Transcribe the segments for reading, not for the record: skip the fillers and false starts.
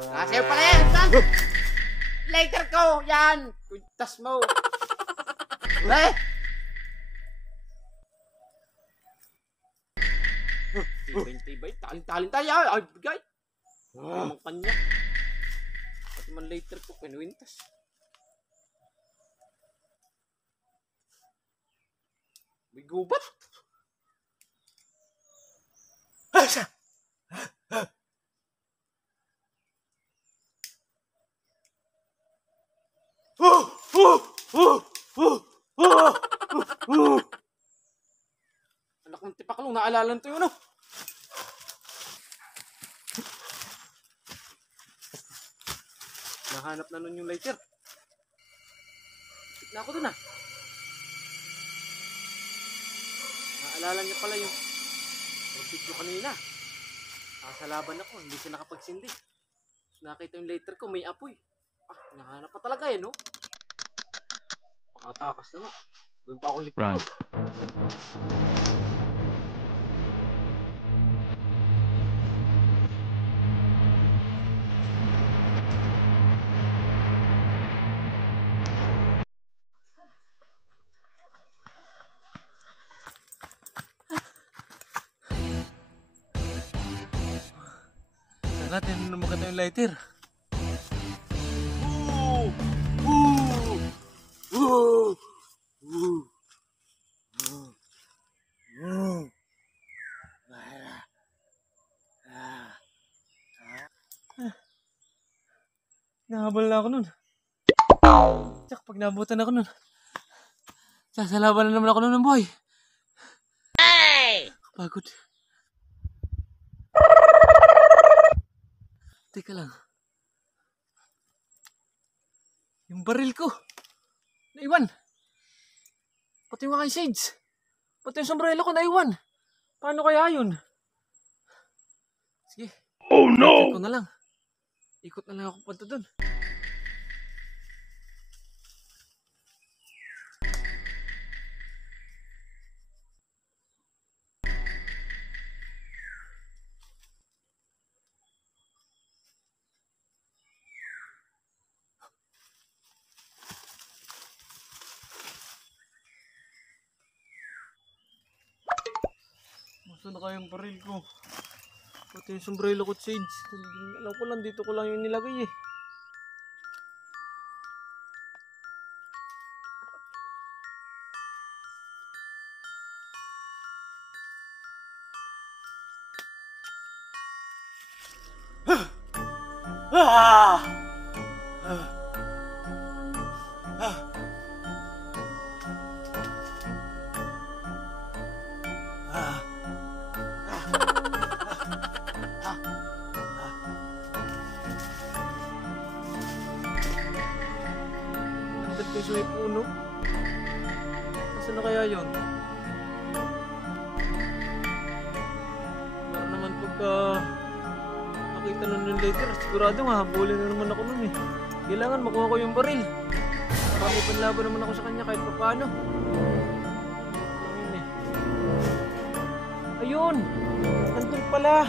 Sa'yo pala yan, son! Later ko! Yan! Kuntas mo! Eh! Tibay-tibay. Talin-talin tayo. Ay, bigay. Ang kanya. Pati man later ko, pinuwintas. May gubat. Asa? Anak ng tipaklong, naalala nito yun, ano? Nahanap na nun yung lighter. Sit na ako dun, ah. Naalala niya pala yung video kanina. Nakasalaban ako, hindi siya nakapagsindi. Nakita yung lighter ko, may apoy. Ah, nahanap pa talaga eh, no? Makatakas na nga. Doon pa akong likod. Natin makita yung lighter. Nahabol na ako nun. Tsak, pag nabutan ako nun, sasalaban na naman ako nun ng buhay. Kapagod. Teka lang. Yung baril ko. Naiwan. Pati yung aking shades. Pati yung sombrero ko naiwan. Paano kaya yun? Sige. Oh no! Ikot ko na lang. Ikot na lang ako punta dun. Saan na kayang baril ko? Pati yung sombrero ko at shades. Alam ko lang, dito ko lang yung nilagay eh. Nandun kayo sa may puno? Nasaan na kaya yun? Para naman pagka nakita nun yung later, sigurado habulin na naman ako nun eh. Kailangan makuha ko yung baril. Marami panlaban naman ako sa kanya kahit pa paano. Yun eh. Ayun! Nandun pala!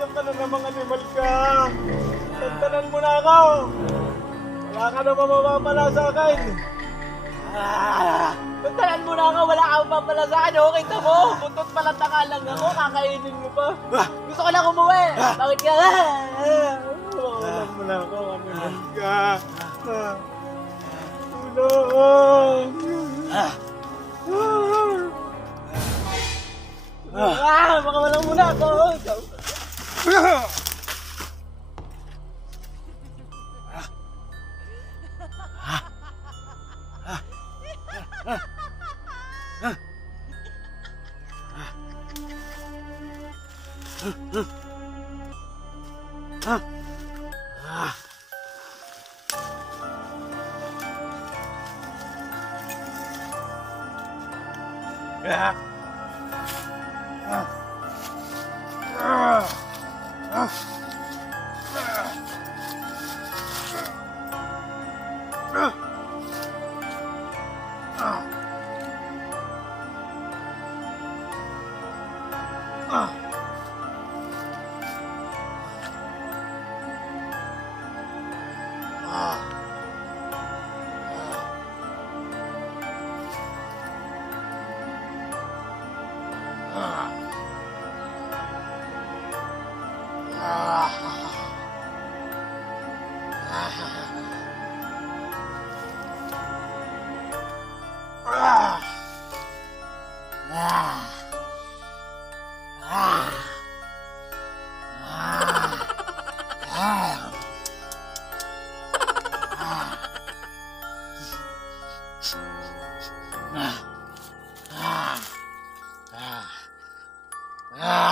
Diyan ka na namang animal ka! Tantanan mo na ako! Wala ka na mamamapala sa akin! Tantanan mo na ako! Wala ka mamapala sa akin! Oh, kita mo! Buntot pala tanga lang ako! Kakainin mo pa! Gusto ko lang umuwi! Bakit ka? Tantanan mo na ako! Animal ka! Tulong! Makawalang muna ako!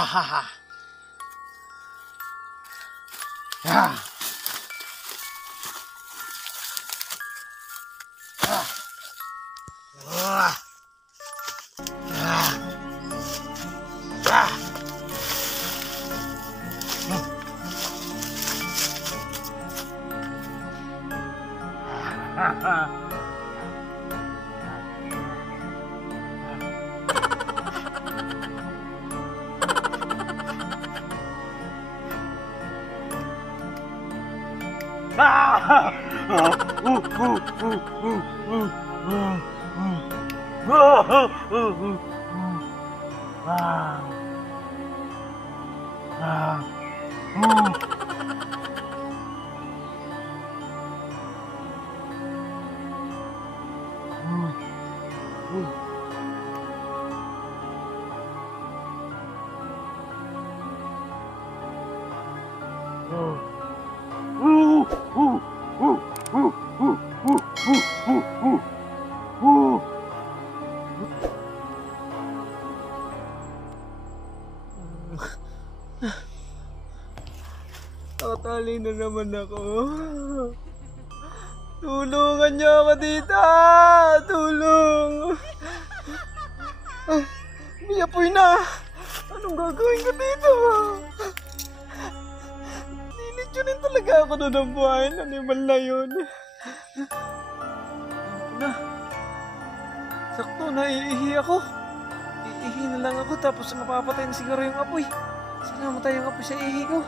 ha ha. Ah. Ah. Ah. Ah. Ah. Tatali na naman ako. Tulungan niyo ako dito! Tulong! May apoy na! Anong gagawin ko dito? Nilitsunin talaga ako doon ng buhayin. Animal na yun. Na. Sakto, naiihi ako. Iihi na lang ako tapos mapapatay na siguro yung apoy. Sana matay yung apoy sa ihi ko.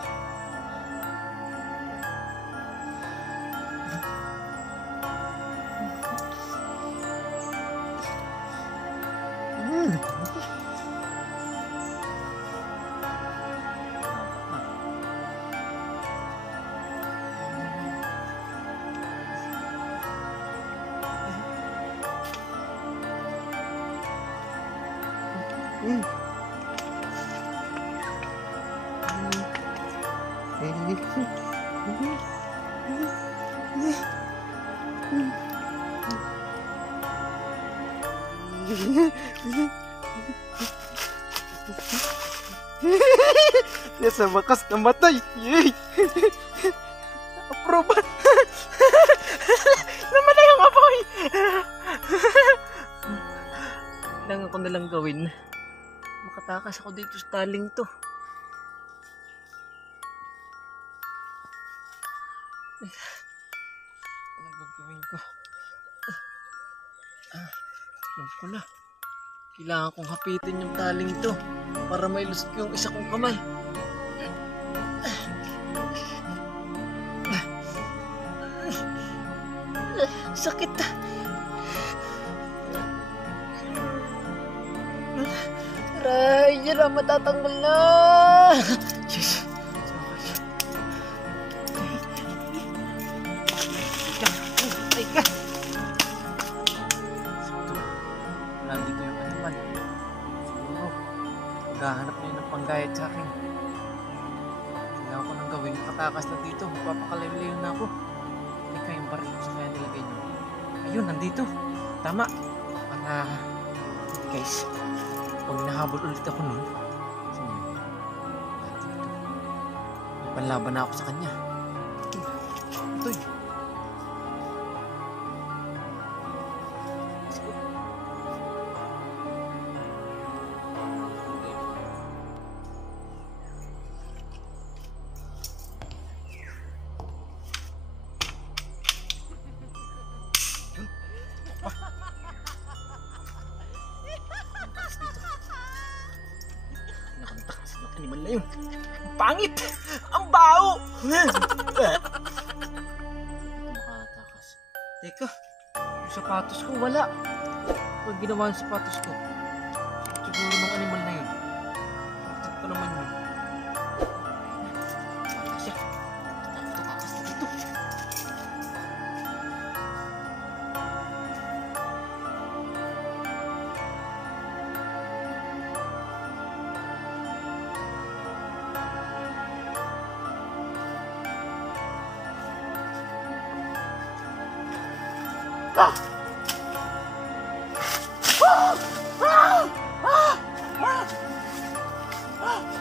Sa wakas namatay. Yay! Approval! Namatay ang apoy! Kailangan ko nalang gawin. Makatakas ako dito sa taling to. Anong gagawin ko? Alam ko na. Kailangan kong hapitin yung taling to para mailusot ko yung isa kong kamay. Sakit. Aray, yan ang matatanggal na. Yes. Teka. Nandito yung animal. Siguro, maghahanap niya ng panggayat sa akin. Kailangan ko nang gawin. Makatakas na dito. Magpapakalayo-layo na ako. Teka, yung baril ko sa kaya nilagay niyo. Ayun, nandito. Tama. Guys, pag nahabol ulit ako nun, may panlaban na ako sa kanya. Ito yun. Animal na yun. Ang pangit! Ang baho! Makatakas. Teka, yung sapatos ko wala. Pag ginawa yung sapatos ko, siguro ng animal na yun. Bakit pa naman yun? Kasi, nakatakas na dito. Ah!